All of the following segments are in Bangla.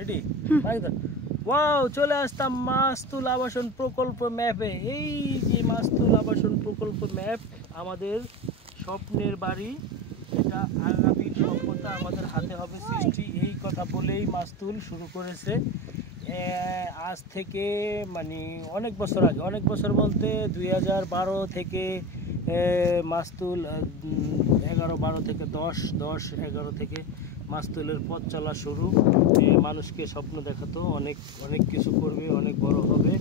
রেডি? ওয়াও, চলে আসতাম মাস্তুল আবাসন প্রকল্প ম্যাপে। এই যে মাস্তুল আবাসন প্রকল্প ম্যাপ, আমাদের স্বপ্নের বাড়ি, এটা আগামীর সভ্যতা আমাদের হাতে হবে সৃষ্টি, এই কথা বলেই মাস্তুল শুরু করেছে। আজ থেকে মানে অনেক বছর আগে, অনেক বছর বলতে 2012 থেকে মাস্তুল 11-12 থেকে 10-11 থেকে মাস্তুলের পথ চলা শুরু। মানুষকে স্বপ্ন দেখাতো অনেক অনেক কিছু করবে, অনেক বড় হবে,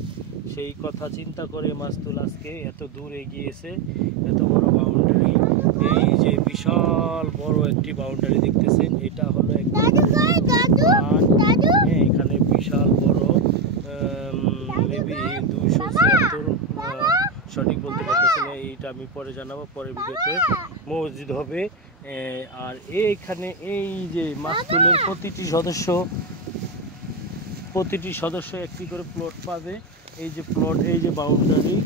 সেই কথা চিন্তা করে মাস্তুল আজকে এত দূর এগিয়েছে। এত বড় বাউন্ডারি, এই যে বিশাল বড় একটি বাউন্ডারি দেখতেছেন, এটা হলো এখানে বিশাল বড় মেবি 276, সঠিক বলতে পারতেছি না, এইটা আমি পরে জানাবো, পরের ভিডিওতে। মসজিদ হবে। আর এইখানে এই যে মাস্তুলের প্রতিটি সদস্য একটি করে প্লট পাবে। এই যে প্লট, এই যে বাউন্ডারি,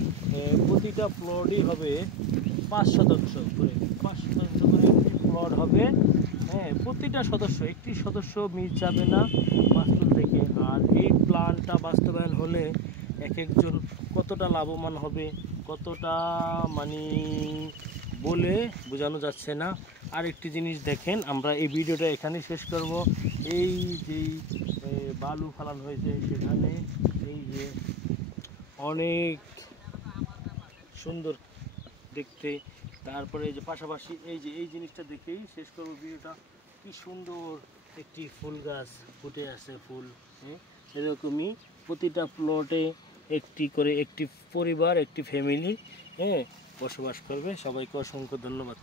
প্রতিটা প্লটই হবে 5 শতাংশ করে, 5 শতাংশ করে একটি প্লট হবে। হ্যাঁ, প্রতিটা সদস্য, একটি সদস্য মিস যাবে না মাস্তুল থেকে। আর এই প্ল্যানটা বাস্তবায়ন হলে এক একজন কতটা লাভবান হবে, কতটা মানে বলে বোঝানো যাচ্ছে না। আর একটি জিনিস দেখেন, আমরা এই ভিডিওটা এখানে শেষ করব। এই যে বালু ফালানো হয়েছে সেখানে, এই যে অনেক সুন্দর দেখতে। তারপরে এই যে পাশাপাশি এই যে এই জিনিসটা দেখেই শেষ করব ভিডিওটা। কি সুন্দর একটি ফুল গাছ ফুটে আছে, ফুল। এরকমই প্রতিটা প্লটে একটি করে একটি পরিবার, একটি ফ্যামিলি বসবাস করবে। সবাইকে অসংখ্য ধন্যবাদ।